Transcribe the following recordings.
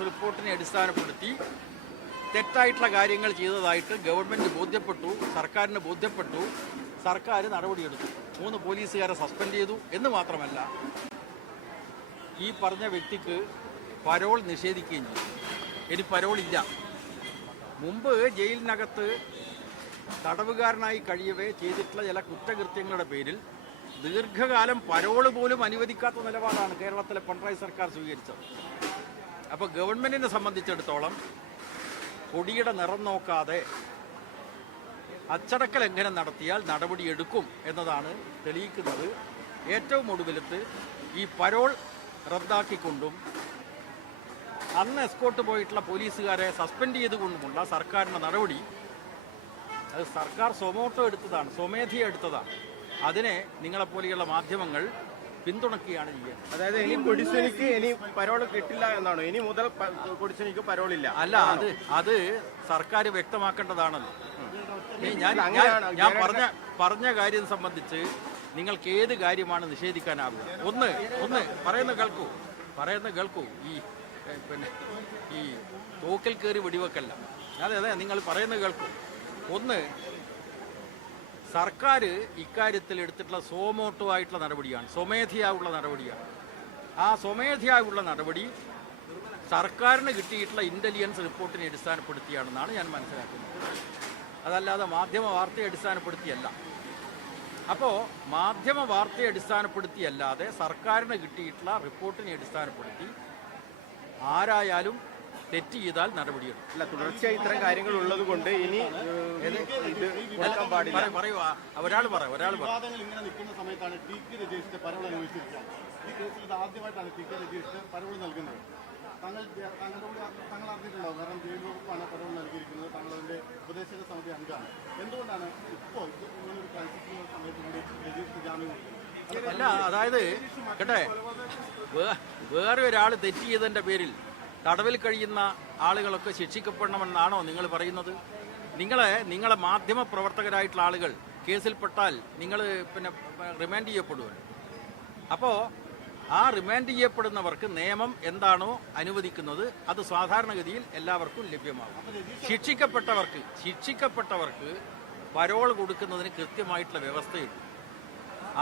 റിപ്പോർട്ടിനെ അടിസ്ഥാനപ്പെടുത്തി തെറ്റായിട്ടുള്ള കാര്യങ്ങൾ ചെയ്തതായിട്ട് ഗവൺമെന്റ് ബോധ്യപ്പെട്ടു സർക്കാരിന് ബോധ്യപ്പെട്ടു. സർക്കാർ നടപടിയെടുത്തു. മൂന്ന് പോലീസുകാരെ സസ്പെൻഡ് ചെയ്തു എന്ന് മാത്രമല്ല ഈ പറഞ്ഞ വ്യക്തിക്ക് പരോൾ നിഷേധിക്കുകയും ചെയ്തു. ഇനി പരോൾ ഇല്ല. മുമ്പ് ജയിലിനകത്ത് തടവുകാരനായി കഴിയവേ ചെയ്തിട്ടുള്ള ചില കുറ്റകൃത്യങ്ങളുടെ പേരിൽ ദീർഘകാലം പരോൾ പോലും അനുവദിക്കാത്ത നിലപാടാണ് കേരളത്തിലെ പിണറായി സർക്കാർ സ്വീകരിച്ചത്. അപ്പോൾ ഗവൺമെന്റിനെ സംബന്ധിച്ചിടത്തോളം കൊടിയുടെ നിറം നോക്കാതെ അച്ചടക്ക ലംഘനം നടത്തിയാൽ നടപടിയെടുക്കും എന്നതാണ് തെളിയിക്കുന്നത്. ഏറ്റവും ഒടുവിലത്ത് ഈ പരോൾ റദ്ദാക്കിക്കൊണ്ടും അന്ന് എസ്കോട്ട് പോയിട്ടുള്ള പോലീസുകാരെ സസ്പെൻഡ് ചെയ്തുകൊണ്ടുമുള്ള സർക്കാരിന്റെ നടപടി അത് സർക്കാർ സ്വമോട്ടോ എടുത്തതാണ് സ്വമേധയ എടുത്തതാണ്. അതിനെ നിങ്ങളെപ്പോലെയുള്ള മാധ്യമങ്ങൾ പിന്തുണയ്ക്കുകയാണ് ചെയ്യുന്നത്. അതായത് ഇനി കൊടിശ്ശേരിക്ക് ഇനി പരോൾ കിട്ടില്ല എന്നാണോ? ഇനി മുതൽ കൊടിശ്ശേരിക്ക് പരോളില്ല. അല്ല അത് അത് സർക്കാർ വ്യക്തമാക്കേണ്ടതാണല്ലോ. ഞാൻ ഞാൻ പറഞ്ഞ പറഞ്ഞ കാര്യം സംബന്ധിച്ച് നിങ്ങൾക്ക് ഏത് കാര്യമാണ് നിഷേധിക്കാനാവുക? ഒന്ന് ഒന്ന് പറയുന്ന കേൾക്കൂ. പറയുന്ന കേൾക്കൂ. ഈ പിന്നെ ഈ തോക്കിൽ കയറി വെടിവെക്കല്ല. അതെ അതെ നിങ്ങൾ പറയുന്നത് കേൾക്കൂ. ഒന്ന് സർക്കാർ ഇക്കാര്യത്തിൽ എടുത്തിട്ടുള്ള സോമോട്ടോ ആയിട്ടുള്ള നടപടിയാണ്. സ്വമേധയായുള്ള നടപടിയാണ്. ആ സ്വമേധയായുള്ള നടപടി സർക്കാരിന് കിട്ടിയിട്ടുള്ള ഇന്റലിജൻസ് റിപ്പോർട്ടിനെ അടിസ്ഥാനപ്പെടുത്തിയാണെന്നാണ് ഞാൻ മനസ്സിലാക്കുന്നത്. അതല്ലാതെ മാധ്യമ വാർത്തയെ അടിസ്ഥാനപ്പെടുത്തിയല്ല. അപ്പോൾ മാധ്യമ വാർത്തയെ അടിസ്ഥാനപ്പെടുത്തിയല്ലാതെ സർക്കാരിന് കിട്ടിയിട്ടുള്ള റിപ്പോർട്ടിനെ അടിസ്ഥാനപ്പെടുത്തി ആരായാലും തെറ്റ് ചെയ്താൽ നടപടിയെടുക്കും. അല്ല തുടർച്ചയായി ഇത്തരം കാര്യങ്ങൾ ഉള്ളത് കൊണ്ട് ഇനി ഇത് കൊടുക്കാൻ പാടില്ല. പറയൂ ഒരാൾ പറ ഒരാൾ വിവാദങ്ങൾ ഇങ്ങനെ നിൽക്കുന്ന സമയത്താണ് ടി കെ രജീഷിന്റെ പരവൾ അനുവദിച്ചിരിക്കുക ഈ കേസിൽ ഇത് ആദ്യമായിട്ടാണ് ടി കെ രജീഷിന് പരവൾ നൽകുന്നത്. താങ്കൾ താങ്കളുടെ കൂടെ താങ്കൾ അറിഞ്ഞിട്ടുണ്ടാവും കാരണം ജയിൽ വകുപ്പാണ് പരവൾ നൽകിയിരിക്കുന്നത്. താങ്കൾ അതിന്റെ ഉപദേശക സമിതി അംഗമാണ്. എന്തുകൊണ്ടാണ് ഇപ്പോൾ ഇങ്ങനൊരു ഇങ്ങനെ ഒരു ട്രാൻസിഷൻ സമയത്ത് കൂടി രജീഷിന് ജാമ്യം കൊടുക്കുന്നത്? അല്ല അതായത് കേട്ടെ വേറെ ഒരാൾ തെറ്റ് ചെയ്തതിന്റെ പേരിൽ തടവിൽ കഴിയുന്ന ആളുകളൊക്കെ ശിക്ഷിക്കപ്പെടണമെന്നാണോ നിങ്ങൾ പറയുന്നത്? നിങ്ങളെ നിങ്ങളെ മാധ്യമ പ്രവർത്തകരായിട്ടുള്ള ആളുകൾ കേസിൽപ്പെട്ടാൽ നിങ്ങൾ പിന്നെ റിമാൻഡ് ചെയ്യപ്പെടുമല്ലോ അപ്പോൾ ആ റിമാൻഡ് ചെയ്യപ്പെടുന്നവർക്ക് നിയമം എന്താണോ അനുവദിക്കുന്നത് അത് സാധാരണഗതിയിൽ എല്ലാവർക്കും ലഭ്യമാകും. ശിക്ഷിക്കപ്പെട്ടവർക്ക് ശിക്ഷിക്കപ്പെട്ടവർക്ക് പരോൾ കൊടുക്കുന്നതിന് കൃത്യമായിട്ടുള്ള വ്യവസ്ഥയുണ്ട്.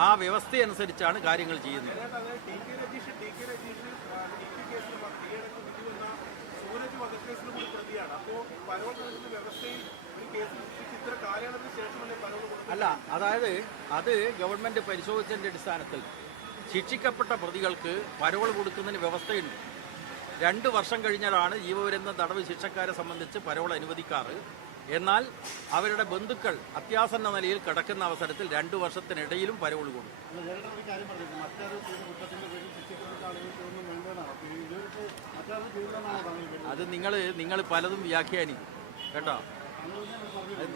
ആ വ്യവസ്ഥയനുസരിച്ചാണ് കാര്യങ്ങൾ ചെയ്യുന്നത് T K Rajeesh T K Rajeesh T K കേസിൽ കീഴടക്കം വിധി വന്ന സൂരജ് വധക്കേസിലും കൂടി പ്രതിയാണ്. അപ്പോൾ പരോൾ നൽകുന്ന വ്യവസ്ഥയിൽ ഒരു കേസിൽ ഇത്ര കാലയളവിന് ശേഷമല്ലേ പരോൾ അല്ല അതായത് അത് ഗവൺമെന്റ് പരിശോധിച്ചതിന്റെ അടിസ്ഥാനത്തിൽ ശിക്ഷിക്കപ്പെട്ട പ്രതികൾക്ക് പരോൾ കൊടുക്കുന്നതിന് വ്യവസ്ഥയുണ്ട്. രണ്ട് വർഷം കഴിഞ്ഞാലാണ് ജീവപര്യന്തം തടവ് ശിക്ഷക്കാരെ സംബന്ധിച്ച് പരോൾ അനുവദിക്കാറ്. എന്നാൽ അവരുടെ ബന്ധുക്കൾ അത്യാസന്ന നിലയിൽ കിടക്കുന്ന അവസരത്തിൽ രണ്ടു വർഷത്തിനിടയിലും പരോൾ കൊടുക്കും. അത് നിങ്ങൾ നിങ്ങൾ പലതും വ്യാഖ്യാനിക്കും. കേട്ടോ?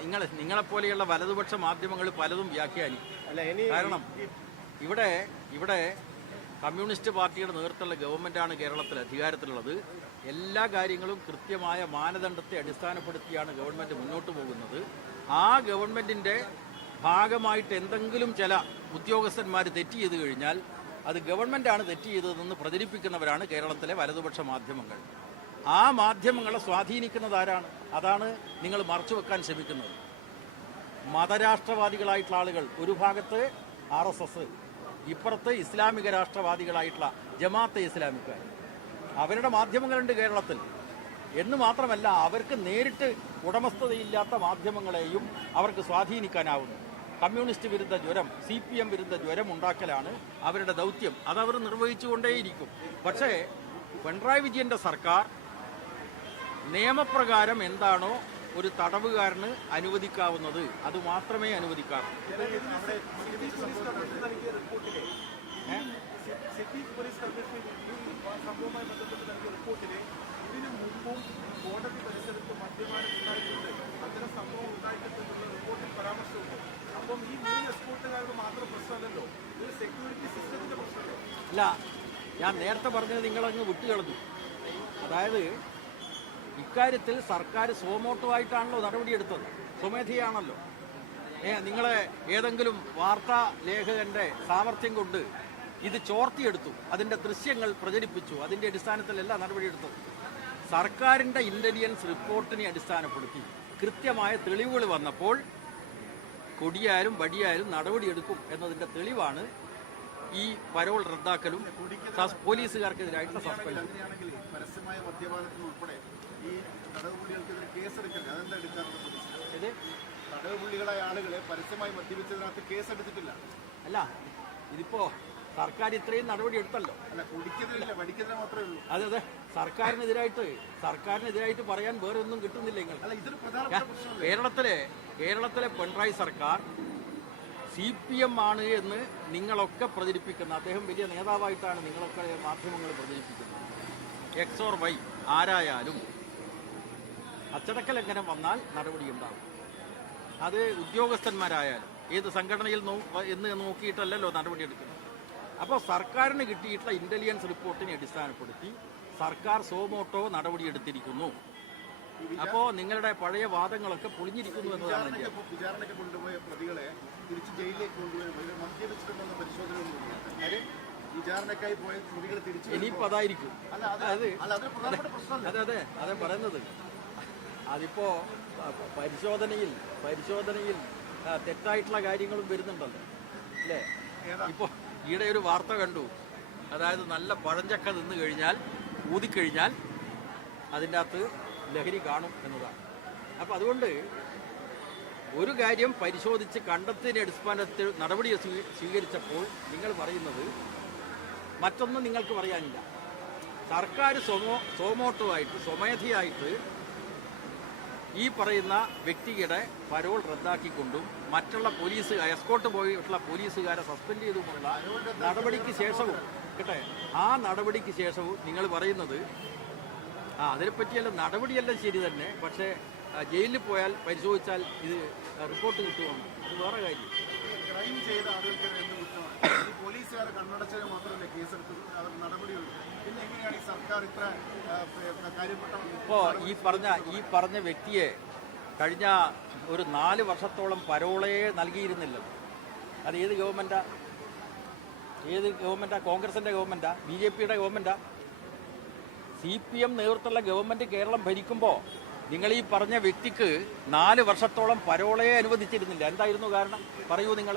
നിങ്ങൾ നിങ്ങളെപ്പോലെയുള്ള വലതുപക്ഷ മാധ്യമങ്ങൾ പലതും വ്യാഖ്യാനിക്കും. കാരണം ഇവിടെ ഇവിടെ കമ്മ്യൂണിസ്റ്റ് പാർട്ടിയുടെ നേതൃത്വമുള്ള ഗവൺമെന്റാണ് കേരളത്തിൽ അധികാരത്തിലുള്ളത്. എല്ലാ കാര്യങ്ങളും കൃത്യമായ മാനദണ്ഡത്തെ അടിസ്ഥാനപ്പെടുത്തിയാണ് ഗവൺമെന്റ് മുന്നോട്ട് പോകുന്നത്. ആ ഗവൺമെന്റിന്റെ ഭാഗമായിട്ട് എന്തെങ്കിലും ചില ഉദ്യോഗസ്ഥന്മാർ തെറ്റ് ചെയ്തു കഴിഞ്ഞാൽ അത് ഗവൺമെന്റാണ് തെറ്റ് ചെയ്തതെന്ന് പ്രചരിപ്പിക്കുന്നവരാണ് കേരളത്തിലെ വലതുപക്ഷ മാധ്യമങ്ങൾ. ആ മാധ്യമങ്ങളെ സ്വാധീനിക്കുന്നത് ആരാണ്? അതാണ് നിങ്ങൾ മറച്ചു വെക്കാൻ ശ്രമിക്കുന്നത്. മതരാഷ്ട്രവാദികളായിട്ടുള്ള ആളുകൾ ഒരു ഭാഗത്ത് ആർ എസ് എസ് ഇപ്പുറത്ത് ഇസ്ലാമിക രാഷ്ട്രവാദികളായിട്ടുള്ള ജമാഅത്തെ ഇസ്ലാമിക്കാർ അവരുടെ മാധ്യമങ്ങളുണ്ട് കേരളത്തിൽ. എന്ന് മാത്രമല്ല അവർക്ക് നേരിട്ട് ഉടമസ്ഥതയില്ലാത്ത മാധ്യമങ്ങളെയും അവർക്ക് സ്വാധീനിക്കാനാവുന്നു. കമ്മ്യൂണിസ്റ്റ് വിരുദ്ധ ജ്വരം സി പി എം വിരുദ്ധ ജ്വരം ഉണ്ടാക്കലാണ് അവരുടെ ദൗത്യം. അതവർ നിർവഹിച്ചുകൊണ്ടേയിരിക്കും. പക്ഷേ പിണറായി വിജയന്റെ സർക്കാർ നിയമപ്രകാരം എന്താണോ ഒരു തടവുകാരന് അനുവദിക്കാവുന്നത്. അത് മാത്രമേ അനുവദിക്കാവൂ. ഏ? സിറ്റി പോലീസ് കമ്മീഷൻ ഈ സംഭവവുമായി ബന്ധപ്പെട്ട് നൽകിയ റിപ്പോർട്ടിൽ അല്ല ഞാൻ നേരത്തെ പറഞ്ഞത് നിങ്ങളങ്ങ് വിട്ടുകളഞ്ഞു. അതായത് ഇക്കാര്യത്തിൽ സർക്കാർ സോമോട്ടുമായിട്ടാണല്ലോ നടപടിയെടുത്തത്. സ്വമേധയാണല്ലോ. ഏ നിങ്ങളെ ഏതെങ്കിലും വാർത്താ ലേഖകന്റെ സാമർഥ്യം കൊണ്ട് ഇത് ചോർത്തിയെടുത്തു. അതിന്റെ ദൃശ്യങ്ങൾ പ്രചരിപ്പിച്ചു. അതിന്റെ അടിസ്ഥാനത്തിലല്ല നടപടിയെടുത്തത്. സർക്കാരിന്റെ ഇന്റലിജൻസ് റിപ്പോർട്ടിനെ അടിസ്ഥാനപ്പെടുത്തി കൃത്യമായ തെളിവുകൾ വന്നപ്പോൾ കൊടിയാലും വടിയായാലും നടപടിയെടുക്കും എന്നതിന്റെ തെളിവാണ് ഈ പരോൾ റദ്ദാക്കലും പോലീസുകാർക്കെതിരായിട്ടുള്ള സസ്പെൻഷൻ. അങ്ങനെയാണെങ്കിൽ പരസ്യമായ മദ്യപാനത്തിന് ഉൾപ്പെടെ ഈ തടവുപുള്ളികൾക്കെതിരെ കേസെടുക്കണ്ടേ അതെന്താ എടുക്കാറുണ്ട് പോലീസ് ഇത് തടവുപുള്ളികളായ ആളുകളെ പരസ്യമായി മദ്യപിച്ചതിനകത്ത് കേസെടുത്തിട്ടില്ല. അല്ല ഇതിപ്പോ സർക്കാർ ഇത്രയും നടപടി എടുത്തല്ലോ. അതെ അതെ. സർക്കാരിനെതിരായിട്ട് സർക്കാരിനെതിരായിട്ട് പറയാൻ വേറെ ഒന്നും കിട്ടുന്നില്ല നിങ്ങൾ കേരളത്തിലെ കേരളത്തിലെ പിണറായി സർക്കാർ സി പി എം ആണ് എന്ന് നിങ്ങളൊക്കെ പ്രചരിപ്പിക്കുന്ന അദ്ദേഹം വലിയ നേതാവായിട്ടാണ് നിങ്ങളൊക്കെ മാധ്യമങ്ങൾ പ്രചരിപ്പിക്കുന്നത്. എക്സ് ഓർ വൈ ആരായാലും അച്ചടക്ക ലംഘനം വന്നാൽ നടപടിയുണ്ടാകും അത് ഉദ്യോഗസ്ഥന്മാരായാലും ഏത് സംഘടനയിൽ നോ എന്ന് നോക്കിയിട്ടല്ലല്ലോ നടപടിയെടുക്കുന്നത് അപ്പോൾ സർക്കാരിന് കിട്ടിയിട്ടുള്ള ഇന്റലിജൻസ് റിപ്പോർട്ടിനെ അടിസ്ഥാനപ്പെടുത്തി സർക്കാർ സോമോട്ടോ നടപടിയെടുത്തിരിക്കുന്നു അപ്പോൾ നിങ്ങളുടെ പഴയ വാദങ്ങളൊക്കെ പൊളിഞ്ഞിരിക്കുന്നു എന്നതാണ് വിചാരണയ്ക്ക് കൊണ്ടുപോയ പ്രതികളെ തിരിച്ച് ജയിലിലേക്ക് കൊണ്ടുപോയി മദ്യപിച്ചിട്ടുണ്ടെന്ന പരിശോധന വിചാരണക്കായി പോയ പ്രതികൾ തിരിച്ചു ഇനിയിപ്പോൾ അതായിരിക്കും. അത് അത് അതെ പറയുന്നത്. അതിപ്പോ പരിശോധനയിൽ പരിശോധനയിൽ തെറ്റായിട്ടുള്ള കാര്യങ്ങളും വരുന്നുണ്ടല്ലോ. അല്ലേ? ഇപ്പോ ഈയിടെ ഒരു വാർത്ത കണ്ടു. അതായത് നല്ല പഴഞ്ചക്ക നിന്ന് കഴിഞ്ഞാൽ ഊതിക്കഴിഞ്ഞാൽ അതിന്റെ അകത്ത് ലഹരി കാണും എന്നതാണ്. അപ്പോൾ അതുകൊണ്ട് ഒരു കാര്യം പരിശോധിച്ച് കണ്ടെത്തിയതിന്റെ അടിസ്ഥാനത്തിൽ നടപടി സ്വീ- സ്വീകരിച്ചപ്പോൾ നിങ്ങൾ പറയുന്നത് മറ്റൊന്നും നിങ്ങൾക്ക് പറയാനില്ല. സർക്കാർ സ്വമോ സോമോട്ടോ ആയിട്ട് സ്വമേധയായിട്ട് ഈ പറയുന്ന വ്യക്തിയുടെ പരോൾ റദ്ദാക്കിക്കൊണ്ടും മറ്റുള്ള പോലീസ് എസ്കോട്ട് പോയിട്ടുള്ള പോലീസുകാരെ സസ്പെൻഡ് ചെയ്തുമുള്ള നടപടിക്ക് ശേഷവും കേട്ടെ ആ നടപടിക്ക് ശേഷവും നിങ്ങൾ പറയുന്നത് ആ അതിനെപ്പറ്റിയെല്ലാം നടപടിയെല്ലാം ശരി തന്നെ. പക്ഷേ ജയിലിൽ പോയാൽ പരിശോധിച്ചാൽ ഇത് റിപ്പോർട്ട് കിട്ടുമെന്ന്. അത് വേറെ കാര്യം. ക്രൈം ചെയ്ത ആളുകൾക്ക് എന്ത് കുറ്റമാണ്? ഈ പോലീസുകാരെ കണ്ണടച്ചതിന് മാത്രമല്ല കേസെടുത്തത് അവർ നടപടിയുള്ളൂ? പിന്നെ എങ്ങനെയാണ് ഈ സർക്കാർ ഇത്ര കാര്യപ്പെട്ട ഇപ്പോൾ ഈ പറഞ്ഞ ഈ പറഞ്ഞ വ്യക്തിയെ കഴിഞ്ഞ ഒരു നാല് വർഷത്തോളം പരോളേ നൽകിയിരുന്നില്ല. അത് ഏത് ഗവൺമെന്റാ ഏത് ഗവൺമെന്റാ കോൺഗ്രസിന്റെ ഗവൺമെന്റാ ബി ജെ പിയുടെ ഗവൺമെന്റാ സി പി എം നേതൃത്വമുള്ള ഗവൺമെന്റ് കേരളം ഭരിക്കുമ്പോൾ നിങ്ങൾ ഈ പറഞ്ഞ വ്യക്തിക്ക് നാല് വർഷത്തോളം പരോളയെ അനുവദിച്ചിരുന്നില്ല. എന്തായിരുന്നു കാരണം? പറയൂ നിങ്ങൾ.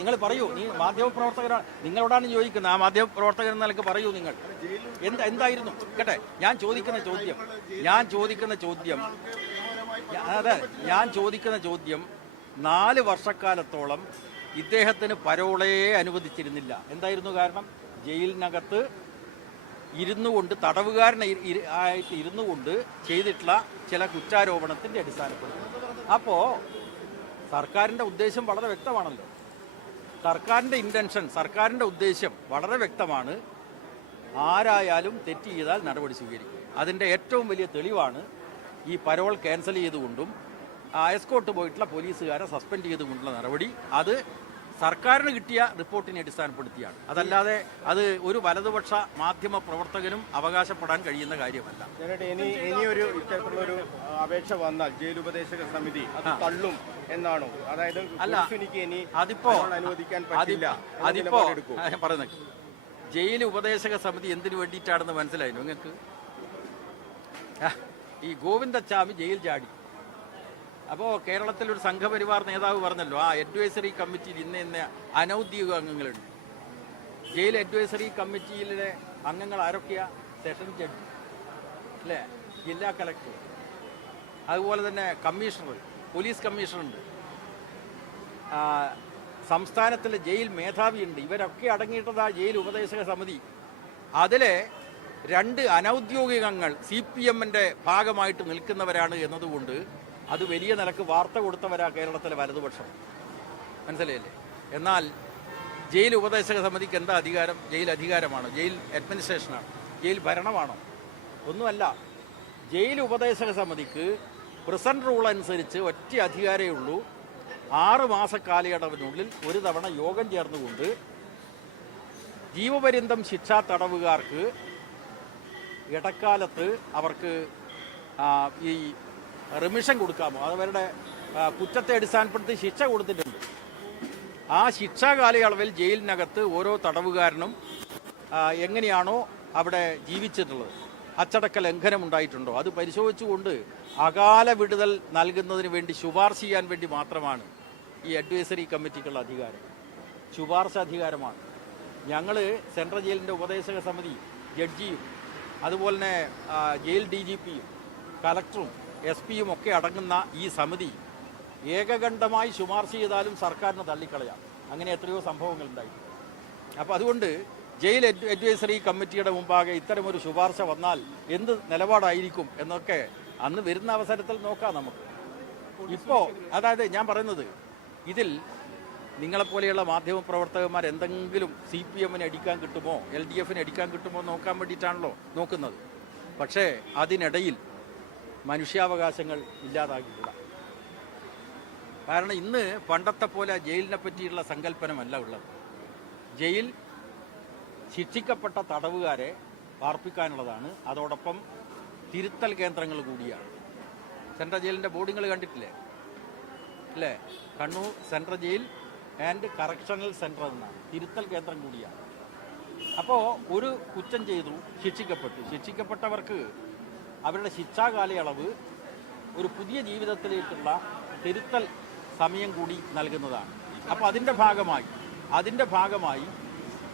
നിങ്ങൾ പറയൂ. നീ മാധ്യമപ്രവർത്തകരാണ് നിങ്ങളോടാണ് ചോദിക്കുന്നത്. ആ മാധ്യമപ്രവർത്തകൻ നിലയ്ക്ക് പറയൂ നിങ്ങൾ. എന്താ എന്തായിരുന്നു? കേട്ടെ ഞാൻ ചോദിക്കുന്ന ചോദ്യം ഞാൻ ചോദിക്കുന്ന ചോദ്യം അതെ ഞാൻ ചോദിക്കുന്ന ചോദ്യം നാല് വർഷക്കാലത്തോളം ഇദ്ദേഹത്തിന് പരോളയെ അനുവദിച്ചിരുന്നില്ല. എന്തായിരുന്നു കാരണം? ജയിലിനകത്ത് ഇരുന്നു കൊണ്ട് തടവുകാരനെ ആയിട്ട് ഇരുന്നു കൊണ്ട് ചെയ്തിട്ടുള്ള ചില കുറ്റാരോപണത്തിന്റെ അടിസ്ഥാനത്തിൽ അപ്പോൾ സർക്കാരിന്റെ ഉദ്ദേശം വളരെ വ്യക്തമാണല്ലോ. സർക്കാരിന്റെ ഇന്റൻഷൻ സർക്കാരിന്റെ ഉദ്ദേശം വളരെ വ്യക്തമാണ്. ആരായാലും തെറ്റ് ചെയ്താൽ നടപടി സ്വീകരിക്കും. അതിന്റെ ഏറ്റവും വലിയ തെളിവാണ് ഈ പരോൾ ക്യാൻസൽ ചെയ്തുകൊണ്ടും എസ്കോട്ട് പോയിട്ടുള്ള പോലീസുകാരെ സസ്പെൻഡ് ചെയ്തുകൊണ്ടുള്ള നടപടി. അത് സർക്കാരിന് കിട്ടിയ റിപ്പോർട്ടിനെ അടിസ്ഥാനപ്പെടുത്തിയാണ്. അതല്ലാതെ അത് ഒരു വലതുപക്ഷ മാധ്യമ പ്രവർത്തകനും അവകാശപ്പെടാൻ കഴിയുന്ന കാര്യമല്ല. ഇനിയൊരു ഇത്തരത്തിലൊരു അപേക്ഷ വന്നാൽ ജയിൽ ഉപദേശക സമിതി തള്ളും എന്നാണോ? അതായത് അല്ല. ഇനി അതിപ്പോ അനുവദിക്കാൻ പറ്റില്ല അതിപ്പോ പറയുന്നത് ജയിൽ ഉപദേശക സമിതി എന്തിനു വേണ്ടിയിട്ടാണെന്ന് മനസ്സിലായി നിങ്ങൾക്ക്? ഈ ഗോവിന്ദച്ചാമി ജയിൽ ചാടി. അപ്പോൾ കേരളത്തിൽ ഒരു സംഘപരിവാർ നേതാവ് പറഞ്ഞല്ലോ ആ അഡ്വൈസറി കമ്മിറ്റിയിൽ ഇന്ന് ഇന്ന് അനൗദ്യോഗിക അംഗങ്ങളുണ്ട്. ജയിൽ അഡ്വൈസറി കമ്മിറ്റിയിലെ അംഗങ്ങൾ ആരൊക്കെയാ? സെഷൻ ജഡ്ജി അല്ലേ? ജില്ലാ കളക്ടർ അതുപോലെ തന്നെ കമ്മീഷണർ പോലീസ് കമ്മീഷണറുണ്ട് ആ, സംസ്ഥാനത്തിലെ ജയിൽ മേധാവിയുണ്ട്. ഇവരൊക്കെ അടങ്ങിയിട്ടതാ ജയിൽ ഉപദേശക സമിതി. അതിലെ രണ്ട് അനൗദ്യോഗികങ്ങൾ സി പി എമ്മിന്റെ ഭാഗമായിട്ട് നിൽക്കുന്നവരാണ് എന്നതുകൊണ്ട് അത് വലിയ നിലയ്ക്ക് വാർത്ത കൊടുത്തവരാ കേരളത്തിലെ വലതുപക്ഷം. മനസ്സിലായില്ലേ? എന്നാൽ ജയിൽ ഉപദേശക സമിതിക്ക് എന്താ അധികാരം? ജയിൽ അധികാരമാണോ? ജയിൽ അഡ്മിനിസ്ട്രേഷനാണ്? ജയിൽ ഭരണമാണോ? ഒന്നുമല്ല. ജയിൽ ഉപദേശക സമിതിക്ക് പ്രസന്റ് റൂൾ അനുസരിച്ച് ഒറ്റ അധികാരമേ ഉള്ളൂ. ആറ് മാസ കാലയളവിനുള്ളിൽ ഒരു തവണ യോഗം ചേർന്നുകൊണ്ട് ജീവപര്യന്തം ശിക്ഷാ തടവുകാർക്ക് ഇടക്കാലത്ത് അവർക്ക് ഈ റിമിഷൻ കൊടുക്കാമോ? അതവരുടെ കുറ്റത്തെ അടിസ്ഥാനപ്പെടുത്തി ശിക്ഷ കൊടുത്തിട്ടുണ്ട്. ആ ശിക്ഷാ കാലയളവിൽ ജയിലിനകത്ത് ഓരോ തടവുകാരനും എങ്ങനെയാണോ അവിടെ ജീവിച്ചിട്ടുള്ളത്. അച്ചടക്ക ലംഘനം ഉണ്ടായിട്ടുണ്ടോ? അത് പരിശോധിച്ചുകൊണ്ട് അകാല വിടുതൽ നൽകുന്നതിന് വേണ്ടി ശുപാർശ ചെയ്യാൻ വേണ്ടി മാത്രമാണ് ഈ അഡ്വൈസറി കമ്മിറ്റിക്കുള്ള അധികാരം. ശുപാർശ അധികാരമാണ്. ഞങ്ങൾ സെൻട്രൽ ജയിലിന്റെ ഉപദേശക സമിതി ജഡ്ജിയും അതുപോലെ തന്നെ ജയിൽ ഡി ജി പിയും കലക്ടറും എസ് പിയും ഒക്കെ അടങ്ങുന്ന ഈ സമിതി ഏകകണ്ഠമായി ശുപാർശ ചെയ്താലും സർക്കാരിന് തള്ളിക്കളയാം. അങ്ങനെ എത്രയോ സംഭവങ്ങൾ ഉണ്ടായിട്ടുണ്ട് അപ്പോൾ അതുകൊണ്ട് ജയിൽ അഡ്വൈസറി കമ്മിറ്റിയുടെ മുമ്പാകെ ഇത്തരമൊരു ശുപാർശ വന്നാൽ എന്ത് നിലപാടായിരിക്കും എന്നൊക്കെ അന്ന് വരുന്ന അവസരത്തിൽ നോക്കാം നമുക്ക്. ഇപ്പോൾ അതായത് ഞാൻ പറയുന്നത് ഇതിൽ നിങ്ങളെപ്പോലെയുള്ള മാധ്യമ പ്രവർത്തകന്മാർ എന്തെങ്കിലും സി പി എമ്മിന് അടിക്കാൻ കിട്ടുമോ എൽ ഡി എഫിന് അടിക്കാൻ കിട്ടുമോ നോക്കാൻ വേണ്ടിയിട്ടാണല്ലോ നോക്കുന്നത്. പക്ഷേ അതിനിടയിൽ മനുഷ്യാവകാശങ്ങൾ ഇല്ലാതാകില്ല കാരണം ഇന്ന് പണ്ടത്തെ പോലെ ജയിലിനെ പറ്റിയുള്ള സങ്കല്പനമല്ല ഉള്ളത്. ജയിൽ ശിക്ഷിക്കപ്പെട്ട തടവുകാരെ പാർപ്പിക്കാനുള്ളതാണ്. അതോടൊപ്പം തിരുത്തൽ കേന്ദ്രങ്ങൾ കൂടിയാണ്. സെൻട്രൽ ജയിലിന്റെ ബോർഡിങ്ങൾ കണ്ടിട്ടില്ലേ? അല്ലേ? Kannur central jail and correctional centre എന്നാണ്. തിരുത്തൽ കേന്ദ്രം കൂടിയാണ്. അപ്പോൾ ഒരു കുറ്റം ചെയ്തു ശിക്ഷിക്കപ്പെട്ടു. ശിക്ഷിക്കപ്പെട്ടവർക്ക് അവരുടെ ശിക്ഷാകാലയളവ് ഒരു പുതിയ ജീവിതത്തിലേക്കുള്ള തിരുത്തൽ സമയം കൂടി നൽകുന്നതാണ്. അപ്പോൾ അതിന്റെ ഭാഗമായി അതിന്റെ ഭാഗമായി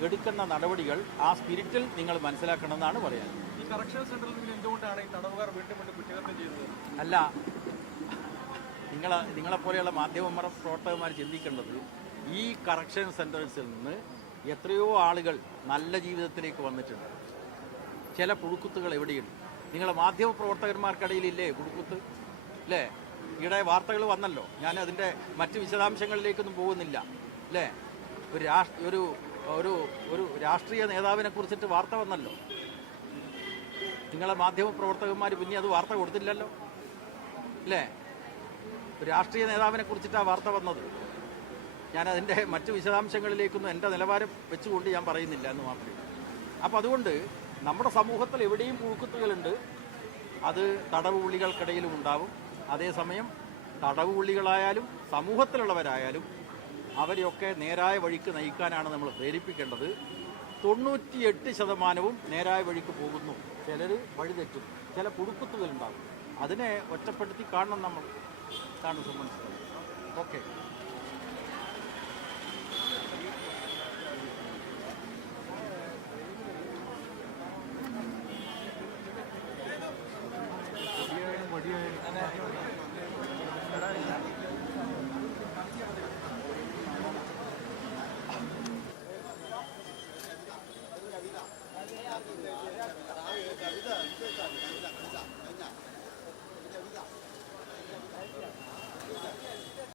എടുക്കുന്ന നടപടികൾ ആ സ്പിരിറ്റിൽ നിങ്ങൾ മനസ്സിലാക്കണമെന്നാണ് പറയാൻ. അല്ല നിങ്ങൾ നിങ്ങളെപ്പോലെയുള്ള മാധ്യമ പ്രവർത്തകന്മാർ ചിന്തിക്കേണ്ടത് ഈ കറക്ഷൻ സെന്റേഴ്സിൽ നിന്ന് എത്രയോ ആളുകൾ നല്ല ജീവിതത്തിലേക്ക് വന്നിട്ടുണ്ട്. ചില പുഴുക്കുത്തുകൾ എവിടെയുണ്ട്? നിങ്ങളെ മാധ്യമ പ്രവർത്തകന്മാർക്കിടയിൽ ഇല്ലേ കുടുക്കുത്ത് അല്ലേ ഈയിടെ വാർത്തകൾ വന്നല്ലോ. ഞാൻ അതിന്റെ മറ്റ് വിശദാംശങ്ങളിലേക്കൊന്നും പോകുന്നില്ല. അല്ലേ ഒരു രാഷ്ട്ര ഒരു ഒരു ഒരു രാഷ്ട്രീയ നേതാവിനെ കുറിച്ചിട്ട് വാർത്ത വന്നല്ലോ. നിങ്ങളെ മാധ്യമ പ്രവർത്തകന്മാർ പിന്നെ അത് വാർത്ത കൊടുത്തില്ലല്ലോ? അല്ലേ ഒരു രാഷ്ട്രീയ നേതാവിനെ കുറിച്ചിട്ടാണ് വാർത്ത വന്നത്. ഞാൻ അതിന്റെ മറ്റ് വിശദാംശങ്ങളിലേക്കൊന്നും എന്റെ നിലവാരം വെച്ചുകൊണ്ട് ഞാൻ പറയുന്നില്ല എന്ന് മാത്രമേ അപ്പോൾ അതുകൊണ്ട് നമ്മുടെ സമൂഹത്തിൽ എവിടെയും പുഴുക്കുത്തുകളുണ്ട് അത് തടവ് പുള്ളികൾക്കിടയിലും ഉണ്ടാവും. അതേസമയം തടവ് പുള്ളികളായാലും സമൂഹത്തിലുള്ളവരായാലും അവരെയൊക്കെ നേരായ വഴിക്ക് നയിക്കാനാണ് നമ്മൾ പ്രേരിപ്പിക്കേണ്ടത്. തൊണ്ണൂറ്റിയെട്ട് ശതമാനവും നേരായ വഴിക്ക് പോകുന്നു. ചിലർ വഴിതെറ്റും. ചില പുഴുക്കുത്തുകളുണ്ടാകും അതിനെ ഒറ്റപ്പെടുത്തി കാണണം നമ്മൾ. കാണുന്ന സംബന്ധിച്ചത്. ഓക്കെ.